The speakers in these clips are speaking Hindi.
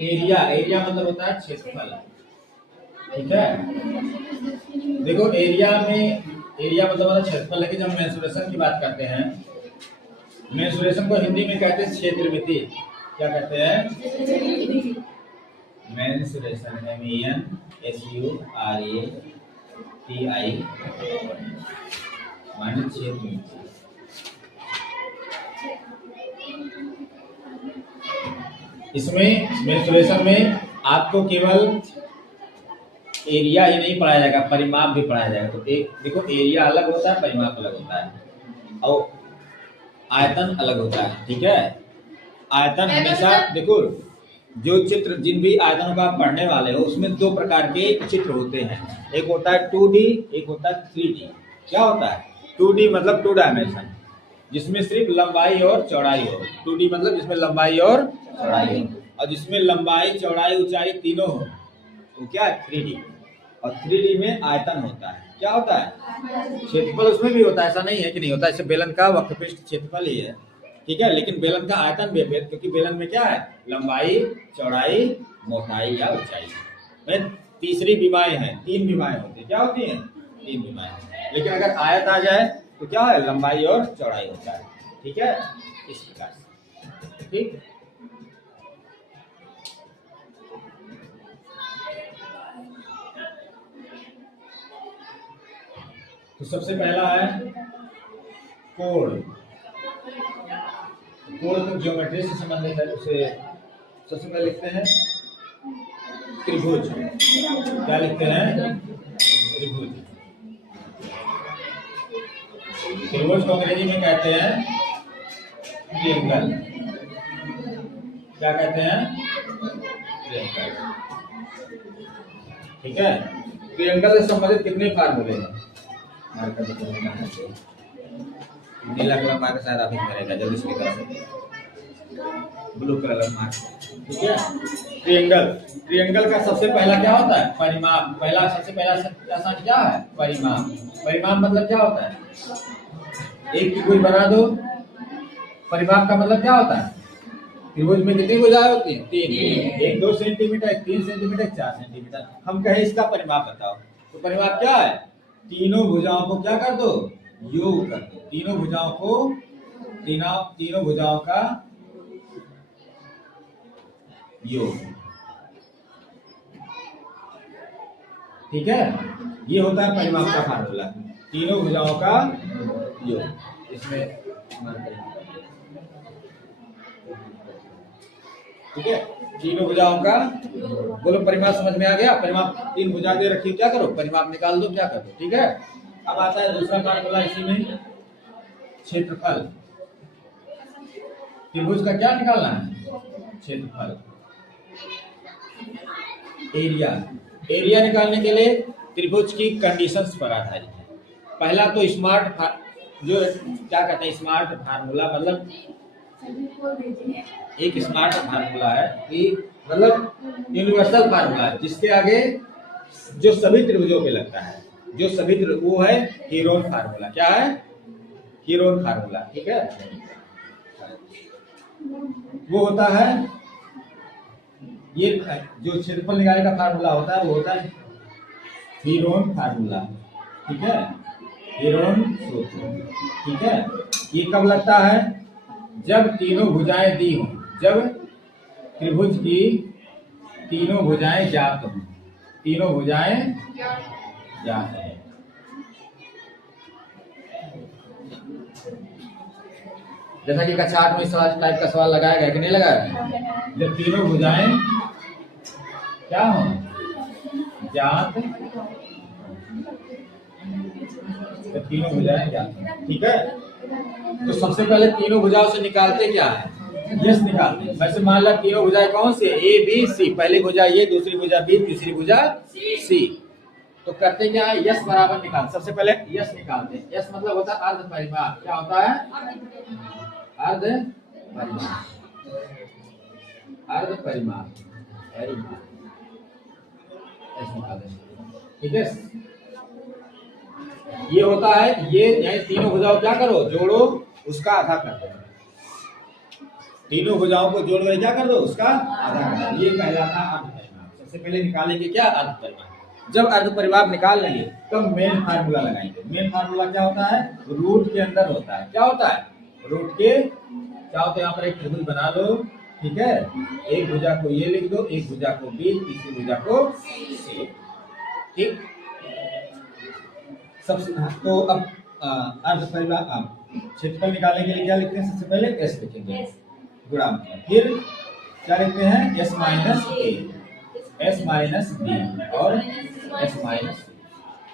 एरिया, एरिया मतलब होता है क्षेत्रफल। ठीक है, देखो एरिया में, एरिया मतलब होता है क्षेत्रफल। लेकिन जब मेंसुरेशन की बात करते हैं, मेंसुरेशन को हिंदी में कहते हैं क्षेत्रमिति। क्या कहते हैं? मेंसुरेशन, MENSURATI माने क्षेत्रमिति। इसमें मेंसुरेशन में आपको केवल एरिया ही नहीं पढ़ाया जाएगा, परिमाप भी पढ़ाया जाएगा। तो एक देखो, एरिया अलग होता है, परिमाप अलग होता है, और आयतन अलग होता है। ठीक है, आयतन हमेशा देखो, जो चित्र जिन भी आयतनों का आप पढ़ने वाले हो उसमें दो प्रकार के चित्र होते हैं। एक होता है 2D, एक होता है 3D। क्या होता है? 2D मतलब 2 डायमेंशन, जिसमें सिर्फ लंबाई और चौड़ाई हो। 2D मतलब जिसमें लंबाई और चौड़ाई हो, और जिसमें लंबाई चौड़ाई ऊंचाई तीनों हो वो क्या है? 3D। और 3D में आयतन होता है। क्या होता है? क्षेत्रफल उसमें भी होता है, ऐसा नहीं है कि नहीं होता। जैसे बेलन का वक्रपृष्ठ क्षेत्रफल ही है, ठीक है, लेकिन बेलन का आयतन भी है, क्योंकि बेलन में क्या है? लंबाई, चौड़ाई, मोटाई या ऊंचाई। में तीसरी विमाएं हैं, 3 विमाएं होती है। क्या होती हैं? 3 विमाएं। लेकिन अगर आयत आ जाए तो क्या है? लंबाई और चौड़ाई होता है। ठीक है, इस प्रकार से। ठीक, तो सबसे पहला है कोण। कोण तो ज्योमेट्री से संबंधित है, उसे सबसे पहले लिखते हैं त्रिभुज। क्या लिखते हैं? त्रिभुज। त्रिभुज को अंग्रेजी में कहते हैं ट्रायंगल। क्या कहते हैं? ट्रायंगल। ठीक है, ट्रायंगल से संबंधित कितने फार्मूले हैं? नीला कलर मार्क शायद आप ही करेगा, जल्दी से निकाल सकते हैं। Blue colour mark. ठीक है, ट्रायंगल। ट्रायंगल का सबसे पहला क्या होता है? परिमाप। पहला सबसे पहला शब्द क्या है? परिमाप। परिमाप मतलब क्या होता है? एक त्रिभुज बना दो। परिमाप का मतलब क्या होता है? त्रिभुज में कितनी भुजाएं होती हैं? 3। एक 2 सेंटीमीटर, 3 सेंटीमीटर, 4 सेंटीमीटर। हम कहें इसका परिमाप बताओ, तो परिमाप क्या है? तीनों भुजाओं को क्या कर दो? योग कर दो। तीनों भुजाओं को, तीनों भुजाओं का योग। ठीक है, ये होता है परिमाप का फार्मूला, तीनों भुजाओं का योग। इसमें ठीक है, तीनों भुजाओं का, बोलो परिमाप समझ में आ गया? परिमाप 3 भुजा दे रखी, क्या करो? परिमाप निकाल दो, क्या कर दो। ठीक है, अब आता है दूसरा फार्मूला इसी में, क्षेत्रफल। त्रिभुज का क्या निकालना है? क्षेत्रफल। एरिया। एरिया निकालने के लिए त्रिभुज की कंडीशंस पर आधारित है। पहला तो स्मार्ट, जो क्या कहते हैं स्मार्ट फार्मूला, मतलब एक स्मार्ट फार्मूला है कि मतलब यूनिवर्सल फार्मूला है, जिसके आगे जो सभी त्रिभुजों पे लगता है, जो सभी वो है हीरोन फार्मूला। क्या है? Heron formula. ठीक है, वो होता है, ये जो क्षेत्रफल निकालने का फार्मूला होता है वो होता है हीरोन फार्मूला। ठीक है, हीरोन सूत्र। ठीक है, ये कब लगता है? जब तीनों भुजाएं दी हों, जब त्रिभुज की तीनों भुजाएं ज्ञात हों। तीनों भुजाएं ज्ञात हों। जैसा कि कक्षा 8 में इस टाइप का सवाल लगाया गया कि नहीं लगाया? जब तीनों भुजाएं क्या हों? ज्ञात। जब तीनों भुजाएं ज्ञात हों। ठीक है, तो सबसे पहले तीनों भुजाओं से निकालते क्या है? यस निकालते हैं। वैसे मान लो तीनों भुजाएं कौन सी है? A B C. पहली भुजा ये, दूसरी भुजा बी, तीसरी भुजा सी। तो करते क्या है? यस बराबर निकाल, सबसे पहले यस निकालते हैं। यस मतलब होता है अर्ध परिमाप। क्या होता है? अर्ध परिमाप। अर्ध परिमाप। ठीक है, ये होता है, ये तीनों भुजाओं क्या करो? जोड़ो, उसका आधा कर दो। तीनों भुजाओं को जोड़ कर क्या कर दो, उसका आधा कर दो। ये कहलाता है अर्ध परिमाप। सबसे पहले निकालेंगे क्या, अर्ध परिमाप। जब अर्ध परिमाप निकाल लेंगे तब मेन फार्मूला लगाएंगे। मेन फार्मूला क्या होता है, रूट के अंदर होता है। क्या होता है, रूट के क्या होता है, यहाँ पर एक त्रिभुज बना लो, ठीक है। एक भुजा को ये लिख दो, एक भुजा को बी, तीसरी भुजा को सी, ठीक। सबसे तो अब अर्ध परिमाप क्षेत्रफल निकालने के लिए क्या लिखते हैं, सबसे पहले एस लिखेंगे गुणा में, फिर क्या लिखते हैं, एस माइनस ए, एस माइनस बी और एस माइनस सी।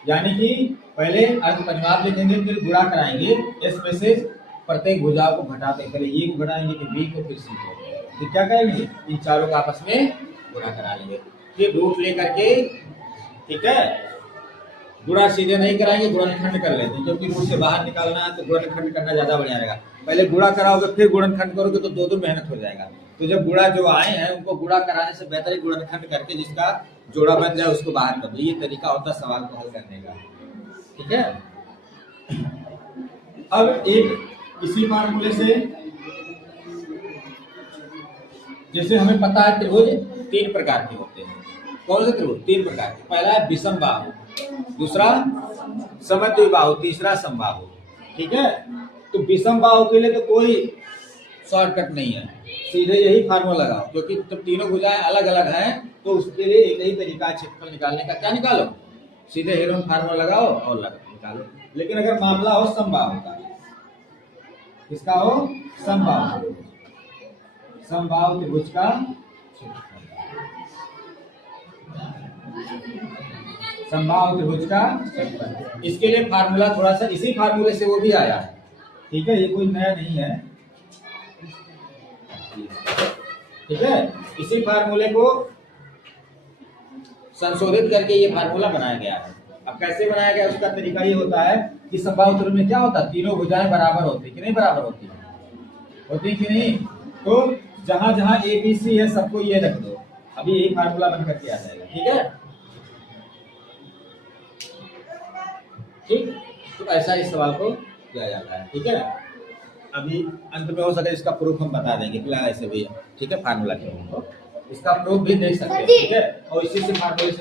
यानी कि पहले अर्ध परिमाप लिखेंगे, फिर गुणा कराएंगे एस में से प्रत्येक भुजाओं को घटाते, पहले ये को घटाएंगे, फिर बी को, फिर सी को, फिर क्या करेंगे, इन चारों को आपस में गुणा करा लेंगे, फिर रूट लेकर के, ठीक है। गुणा सीधे नहीं कराएंगे, गुणनखंड कर लेते हैं, क्योंकि रूट से बाहर निकालना है तो गुणनखंड करना ज्यादा बढ़िया रहेगा। पहले गुणा कराओगे फिर गुणनखंड करोगे तो दो मेहनत हो जाएगा। तो जब गुणा जो आए हैं उनको गुणा कराने से बेहतर है गुणनखंड करके जिसका जोड़ा बन जाए उसको बाहर कर दो। ये तरीका होता है सवाल को हल करने का, ठीक है। अब एक इसी फार्मूले से, जैसे हमें पता है त्रिभुज 3 प्रकार के होते हैं। कौन से त्रिभुज, 3 प्रकार के। पहला है विषम बाहु, दूसरा समद्विबाहु, तीसरा समबाहु, ठीक है। तो विषम बाहु के लिए तो कोई शॉर्टकट नहीं है, सीधे यही फार्मूला लगाओ, क्योंकि जब तीनों भुजाएं अलग अलग हैं तो उसके लिए एक ही तरीका है क्षेत्रफल निकालने का। क्या निकालो, सीधे हेरोन फार्मूला लगाओ और निकालो। लेकिन अगर मामला हो समबाहु का, किसका हो, समबाहु, समबाहु त्रिभुज का समबाहु त्रिभुज का क्षेत्रफल, इसके लिए फार्मूला थोड़ा सा इसी फार्मूले से वो भी आया है, ठीक है। ये कोई नया नहीं है, ठीक है। इसी फार्मूले को संशोधित करके ये फार्मूला बनाया गया है। अब कैसे बनाया गया, उसका तरीका ये होता है कि समबाहु त्रिभुज में क्या होता है, तीनों भुजाएं बराबर होती कि नहीं, बराबर होती कि नहीं। तो जहां जहां ए बी सी है सबको ये रख दो, अभी यही फार्मूला बन करके आ जाएगा, ठीक है, ठीक। तो ऐसा इस सवाल को किया जाता है, ठीक है। अभी अंत में हो सके इसका प्रूफ हम बता देंगे, फिलहाल ऐसे भी, ठीक है। फार्मूला के हो इसका प्रूफ भी देख सकते हैं, ठीक है। और इसी से फार्मूले से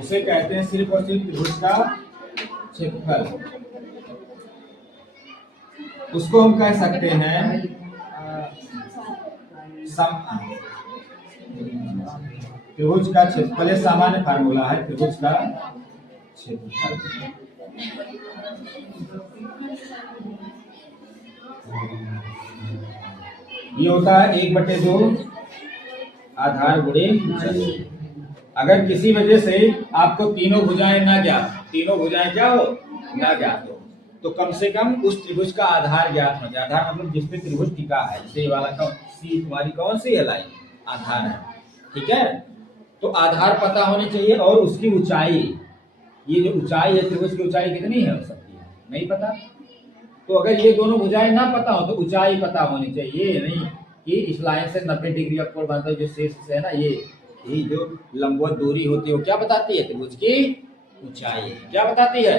उसे कहते हैं सिर्फ और सिर्फ त्रिभुज का क्षेत्रफल। उसको हम कह सकते हैं त्रिभुज का क्षेत्रफल, सामान्य फार्मूला है त्रिभुज का क्षेत्रफल। ये होता है 1/2 आधार गुणे ऊंचाई। अगर किसी वजह से आपको तीनों भुजाएं ना ज्ञात, तीनों भुजाएं क्या हो, ना ज्ञात हो, तो कम से कम उस त्रिभुज का आधार ज्ञात हो जाए। आधार मतलब जिस पे त्रिभुज टिका है, जैसे वाला सी तुम्हारी कौन सी है लाइन, आधार है, ठीक है। तो आधार पता होनी चाहिए और उसकी ऊंचाई, ये जो ऊंचाई है त्रिभुज की ऊंचाई कितनी है हो सकती है, नहीं पता। तो अगर ये दोनों भुजाएं ना पता हो तो ऊंचाई पता होनी चाहिए। ये नहीं कि इस लाइन से 90 डिग्री का कोण बनता है, जो शेष से है ना, ये जो लंबवत दूरी होती है वो क्या बताती है, त्रिभुज की ऊंचाई। क्या बताती है,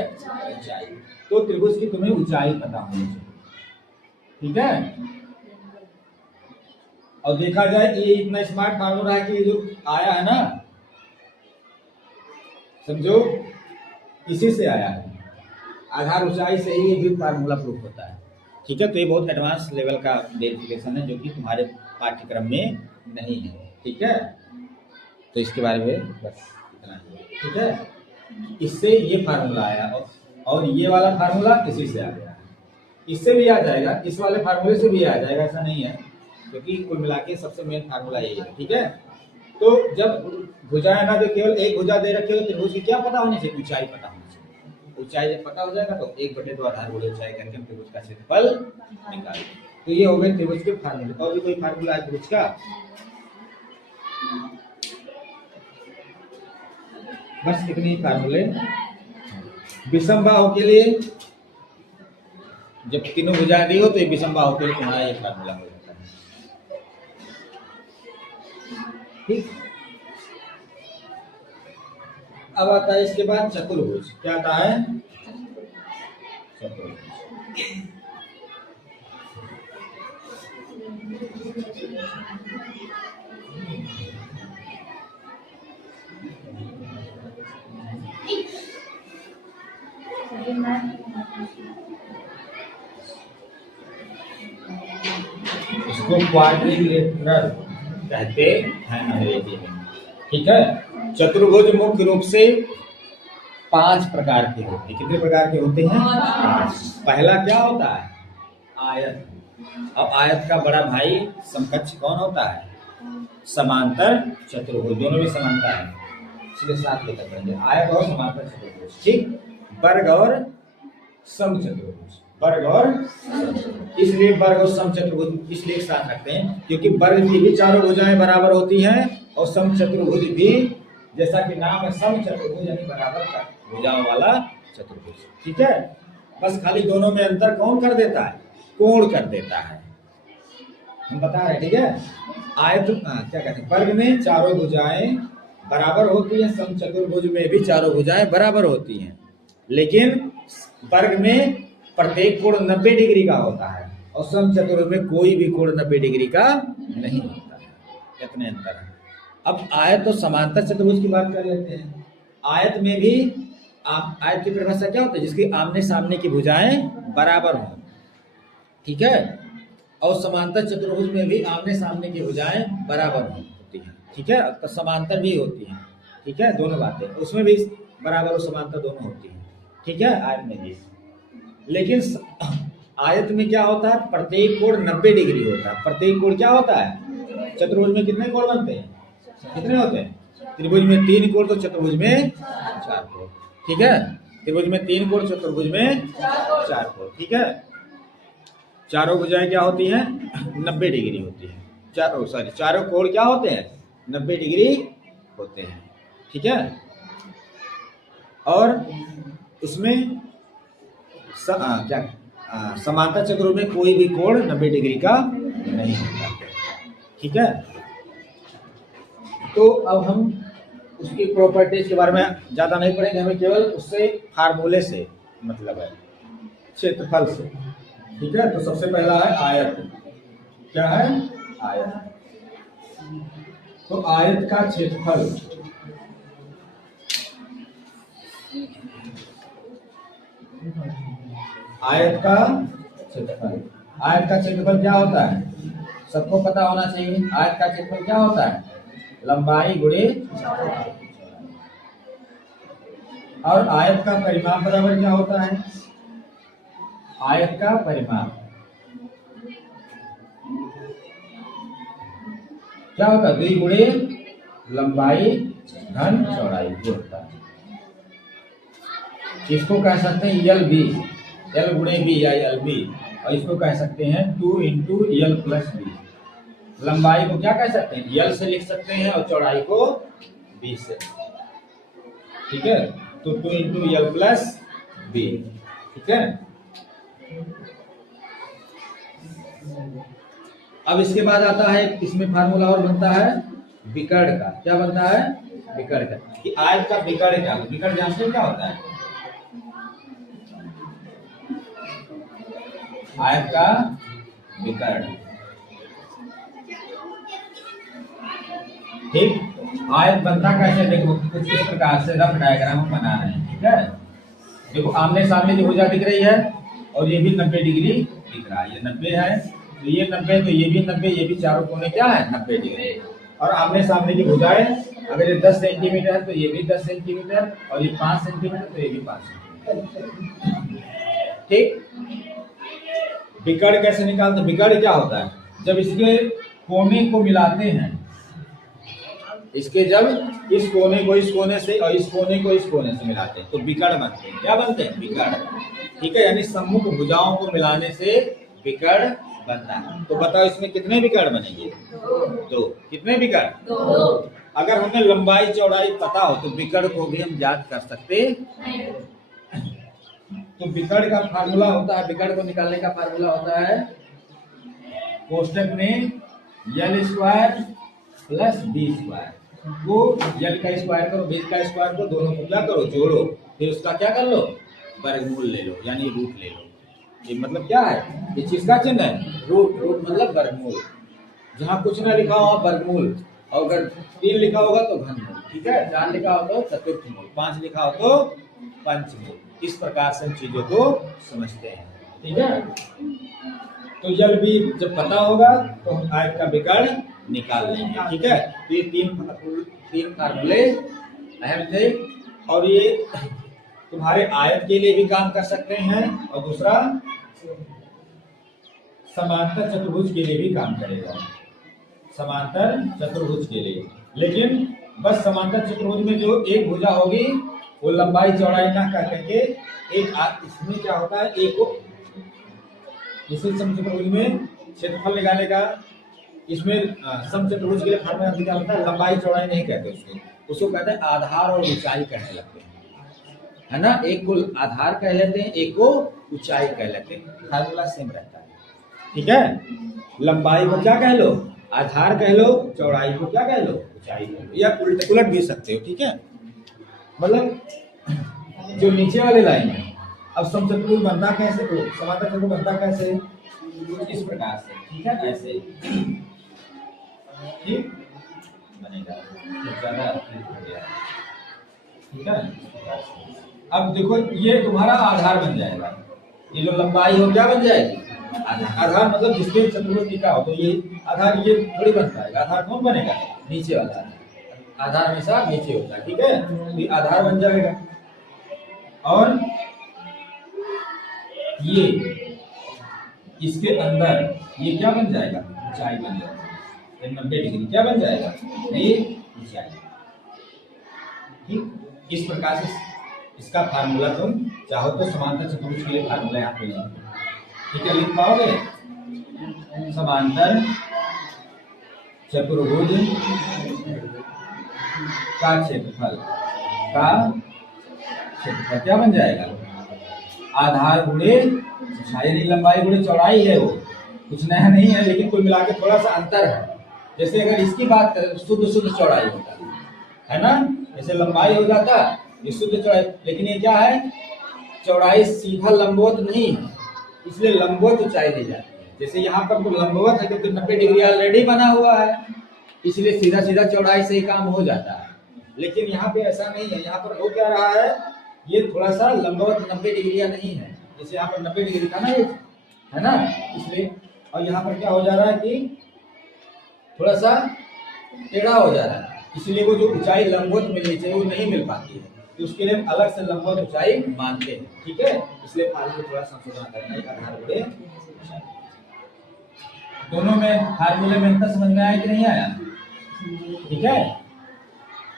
ऊंचाई। तो त्रिभुज की तुम्हें ऊंचाई पता होनी चाहिए, ठीक है। और देखा जाए ये इतना स्मार्ट फार्मूला है कि जो आया है ना, समझो इसी से आया है, आधार ऊंचाई से ही ये भी फार्मूला प्रूफ होता है, ठीक है। तो ये बहुत एडवांस लेवल का वेरिफिकेशन है जो कि तुम्हारे पाठ्यक्रम में नहीं है, ठीक है। तो इसके बारे में बस इतना ही, ठीक है। इससे ये फार्मूला आया और ये वाला फार्मूला इसी से आ गया, इससे भी आ जाएगा, इस वाले फार्मूले से भी आ जाएगा, ऐसा नहीं है, क्योंकि कुल मिला के सबसे मेन फार्मूला यही है, ठीक है। तो जब भुजाएं ना, जो केवल एक भुजा दे रखे हो, त्रिभुज की क्या पता होनी चाहिए, ऊंचाई पता होनी चाहिए। ऊंचाई जब पता हो जाएगा तो 1/2 आधार गुणे ऊंचाई करके हम त्रिभुज का क्षेत्रफल निकालेंगे। तो ये हो गए त्रिभुज के फार्मूले। और भी कोई फार्मूला है त्रिभुज का, बस इतने ही फार्मूले। विषम बाहु के लिए जब तीनों भुजाएं दी हो तो विषम बाहु के लिए तुम्हारा ये फार्मूला हो जाता है, ठीक। अब आता है इसके बाद चतुर्भुज। क्या आता है, चतुर्भुज। इसको क्वाड्रिलेटरल कहते हैं अंग्रेजी में। ठीक है, चतुर्भुज मुख्य रूप से 5 प्रकार के होते हैं। कितने प्रकार के होते हैं? 5। पहला क्या होता है? आयत। अब आयत का बड़ा भाई समकक्ष कौन होता है? समांतर चतुर्भुज। दोनों में समानता है, इसलिए साथ लेकर पढ़ेंगे। आयत और समांतर चतुर्भुज। ठीक, वर्ग और समचतुर्भुज। वर्ग और इसलिए वर्ग और समचतुर्भुज इसलिए साथ रखते हैं क्योंकि वर्ग की भी चारों भुजाएं बराबर होती हैं और समचतुर्भुज भी, जैसा कि नाम है समचतुर्भुज यानी बराबर का भुजाओं वाला चतुर्भुज। ठीक है, बस खाली दोनों में अंतर कौन कर देता है? कोण कर देता है, हम बता रहे हैं। ठीक है, आयत क्या कहते हैं? वर्ग में चारों भुजाएं बराबर होती हैं, समचतुर्भुज में भी चारों भुजाएं बराबर होती हैं, लेकिन वर्ग में प्रत्येक कोण 90 डिग्री का होता है और समचतुर्भुज में कोई भी कोण 90 डिग्री का नहीं होता है। इतने अंतर है। अब आयत और समांतर चतुर्भुज की बात कर लेते हैं। आयत में भी आयत की परिभाषा क्या होती है? जिसकी आमने सामने की भुजाएं बराबर हों। ठीक है, और समांतर चतुर्भुज में भी आमने सामने की भुजाएं बराबर होती हैं। ठीक है, तो समांतर भी होती हैं। ठीक है, दोनों बातें उसमें भी बराबर और समांतर दोनों होती हैं। ठीक है, आयत में भी। लेकिन आयत में क्या होता है? प्रत्येक कोण 90 डिग्री होता है। प्रत्येक कोण क्या होता है? चतुर्भुज में कितने कोण बनते हैं? कितने होते हैं? त्रिभुज में 3 कोण तो चतुर्भुज में 4 कोण। ठीक है, त्रिभुज में 3 कोण, चतुर्भुज में 4 कोण। ठीक है, चारों भुजाएं क्या होती हैं? 90 डिग्री होती है। चारों कोण क्या होते हैं? 90 डिग्री होते हैं। ठीक है, और उसमें समांतर चतुर्भुज में कोई भी कोण 90 डिग्री का नहीं होता। ठीक है, तो अब हम उसकी प्रॉपर्टीज के बारे में ज्यादा नहीं पढ़ेंगे, हमें केवल उससे फार्मूले से मतलब है, क्षेत्रफल से। ठीक है, तो सबसे पहला है आयत। क्या है? आयत। तो आयत का क्षेत्रफल आयत का क्षेत्रफल क्या होता है? सबको पता होना चाहिए। आयत का क्षेत्रफल क्या होता है? लंबाई गुणे और आयत का परिमाप बराबर क्या होता है? आयत का परिमाप क्या होता है? 2 गुणे लंबाई घन चौड़ाई होता है। इसको कह सकते हैं यल बी, एल गुणे बी या एल बी, और इसको कह सकते हैं 2 × यल प्लस बी। लंबाई को क्या कह सकते हैं? यल से लिख सकते हैं और चौड़ाई को बी से। ठीक है, तो 2 × यल प्लस बी। ठीक है, अब इसके बाद आता है, इसमें फार्मूला और बनता है विकर्ण का। क्या बनता है? विकर्ण का। कि आयत का विकर्ण क्या? विकर्ण जानते हैं क्या होता है? आयत का विकर्ण। ठीक, आयत बनता कैसे? देखो कुछ इस प्रकार से रफ डायग्राम हम बना रहे हैं। ठीक है, देखो आमने सामने जो भुजा दिख रही है और ये भी 90 डिग्री दिख रहा है। ये 90 है तो ये 90, तो ये भी 90, ये भी चारों कोने क्या है? 90 डिग्री। और आमने सामने की भुजाएं अगर ये 10 सेंटीमीटर है तो ये भी 10 सेंटीमीटर, और ये 5 सेंटीमीटर तो ये भी 5 सेंटीमीटर। ठीक, विकर्ण कैसे निकालते? विकर्ण क्या होता है? जब इसके कोने को मिलाते हैं, इसके जब इस कोने को इस कोने से और इस कोने को इस कोने से मिलाते हैं तो विकर्ण बनते हैं। क्या बनते हैं? विकर्ण। ठीक है, यानी सम्मुख भुजाओं को मिलाने से विकर्ण बनता है। तो बताओ इसमें कितने विकर्ण बनेंगे? 2। कितने विकर्ण? 2। अगर हमें लंबाई चौड़ाई पता हो तो विकर्ण को भी हम ज्ञात कर सकते हैं। तो विकर्ण का फार्मूला होता है, विकर्ण को निकालने का फार्मूला होता है कोष्टक में l² प्लस b²। वो l का स्क्वायर करो, b का स्क्वायर करो, दोनों को क्या करो? जोड़ो, फिर उसका क्या कर लो? वर्गमूल ले लो, यानी रूट ले लो। ये मतलब क्या है, ये चीज का चिन्ह है, रूट, रूट मतलब वर्गमूल। जहाँ कुछ ना लिखा हो वर्गमूल, और अगर 3 लिखा होगा तो घनमूल, ठीक है, 4 लिखा हो तो चतुर्थमूल, 5 लिखा हो तो पंचमूल। इस प्रकार से हम चीजों को समझते हैं, ठीक है। तो जल भी जब पता होगा तो हम आयत का विकर्ण निकाल लेंगे, ठीक है। तो ये तीन फार्मूले अहम थे, और ये तुम्हारे आयत के लिए भी काम कर सकते हैं, और दूसरा समांतर चतुर्भुज के लिए भी काम करेगा, समांतर चतुर्भुज के लिए। लेकिन बस समांतर चतुर्भुज में जो एक भुजा होगी वो लंबाई चौड़ाई ना कर करके इसमें क्या होता है, एक को इसी समचतुर्भुज में क्षेत्रफल निकालने का, इसमें समचतुर्भुज के लिए फार्मूला क्या होता है, लंबाई चौड़ाई नहीं कहते उसको कहते हैं आधार और ऊंचाई कहने लगते हैं, है ना। एक को आधार कह लेते हैं, एक को ऊंचाई कह लेते हैं, फार्मूला सेम रहता है, ठीक है। लंबाई को क्या कह लो, आधार कह लो, चौड़ाई को क्या कह लो, ऊंचाई कह लो, या उलट भी सकते हो, ठीक है। मतलब जो नीचे वाले लाइन है, अब समचतुर्भुज बनता कैसे, समांतर चतुर्भुज बनता कैसे, कुछ इस प्रकार से, ठीक है, ऐसे ठीक बनेगा, ज्यादा ठीक है। अब देखो ये तुम्हारा आधार बन जाएगा, ये जो लंबाई हो क्या बन जाएगी, आधार मतलब जिसके चतुर्भुज टिका हो, तो ये आधार ये थोड़ी बन पाएगा, आधार कौन बनेगा, नीचे वाला आधार हमेशा नीचे होता है, ठीक है, तो ये आधार बन जाएगा। और ये इसके अंदर ये क्या बन जाएगा, ऊंचाई बन जाएगा, 90 डिग्री क्या बन जाएगा, ये ऊंचाई, ठीक। इस प्रकार से इसका फार्मूला तुम चाहो तो समांतर चतुर्भुज के लिए फार्मूला यहाँ पे लिखो, ठीक है, लिख पाओगे, समांतर चतुर्भुज का क्षेत्रफल क्या बन जाएगा, आधार गुणे ऊंचाई, लंबाई गुणे चौड़ाई है, वो कुछ नया नहीं है, लेकिन कुल मिला के थोड़ा सा अंतर है। जैसे अगर इसकी बात करें तो शुद्ध चौड़ाई होता है ना, जैसे लंबाई हो जाता ये शुद्ध चौड़ाई, लेकिन ये क्या है, चौड़ाई सीधा लंबवत नहीं है, इसलिए लंबवत ऊंचाई दी जाती है। जैसे यहाँ पर तो लंबवत है क्योंकि 90 डिग्री ऑलरेडी बना हुआ है, इसलिए सीधा सीधा चौड़ाई से ही काम हो जाता है। लेकिन यहाँ पे ऐसा नहीं है, यहाँ पर हो क्या रहा है, ये थोड़ा सा लंबवत 90 डिग्री नहीं है, जैसे यहाँ पर 90 डिग्री था ना ये, है ना, इसलिए। और यहाँ पर क्या हो जा रहा है कि थोड़ा सा टेढ़ा हो जा रहा है, इसलिए वो जो ऊंचाई लंबवत मिलनी चाहिए वो नहीं मिल पाती है, तो उसके लिए अलग से लंबवत ऊंचाई मानते हैं, ठीक है। इसलिए फार्मूले थोड़ा संशोधन करना है, आधार गुणे ऊंचाई। दोनों में फार्मूले में अंतर समझ में आया कि नहीं आया, ठीक है।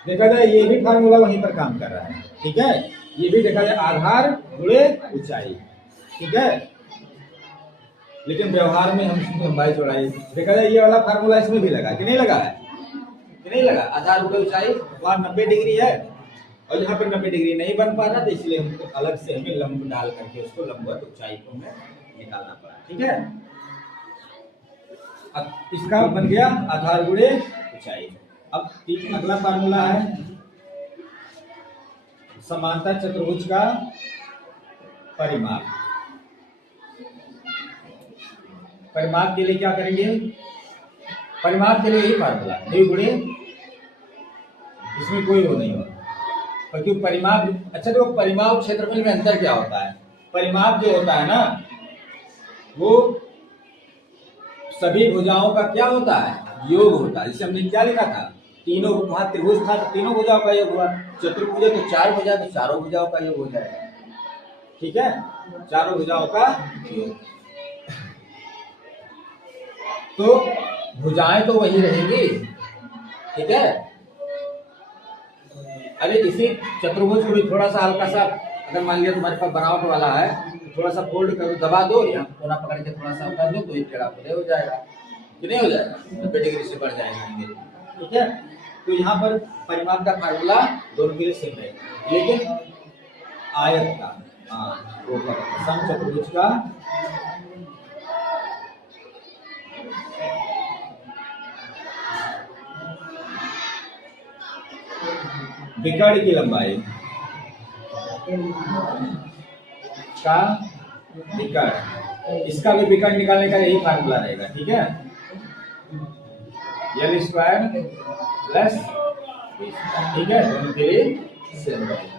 देखा जाए ये भी फार्मूला वहीं पर काम कर रहा है, ठीक है, ये भी देखा जाए आधार गुणे ऊंचाई, ठीक है। लेकिन व्यवहार में हम लंबाई चौड़ाई देखा जाए, ये वाला फार्मूला इसमें भी लगा कि नहीं लगा है, कि नहीं लगा, आधार गुणे ऊंचाई, वहां 90 डिग्री है और यहाँ पर 90 डिग्री नहीं बन पा रहा, तो इसलिए हमको अलग से हमें लंब डाल करके उसको लंबवत ऊंचाई को हमें निकालना पड़ा, ठीक है। अब इसका बन गया आधार गुणे ऊंचाई। अब अगला फार्मूला है समांतर चतुर्भुज का परिमाप। परिमाप के लिए क्या करेंगे, परिमाप के लिए ही फार्मूला डी गुणे, इसमें कोई वो नहीं होगा, क्योंकि परिमाप, अच्छा देखो परिमाप क्षेत्रफल में अंतर क्या होता है, परिमाप जो होता है ना वो सभी भुजाओं का क्या होता है, योग होता है। जैसे हमने क्या लिखा था, तीनों वहां त्रिभुज था तो तीनों भुजाओं का योग हुआ, चतुर्भुज है तो 4 भुजा तो चारों भुजाओं का योग हो जाएगा, ठीक है, चारों भुजाओं का योग। तो भुजाएं तो वही रहेंगी, ठीक है। अरे इसी चतुर्भुज को भी थोड़ा सा हल्का सा, अगर मान लिया तुम्हारे पास बनावट वाला है तो थोड़ा सा फोल्ड करो, दबा दो या कोना पकड़ के थोड़ा सा कर दो तो एक टेढ़ा हो जाएगा, कि नहीं हो जाएगा, 90 डिग्री से बढ़ जाएगा, ठीक है। तो यहाँ पर परिमाप का फार्मूला दोनों के लिए सेम है, लेकिन आयत का, समचतुर्भुज का विकर्ण की लंबाई का विकर्ण, इसका भी विकर्ण निकालने का यही फार्मूला रहेगा, ठीक है। एल स्क्वायर प्लस, ठीक है, दोनों के लिए सेम रहेगा।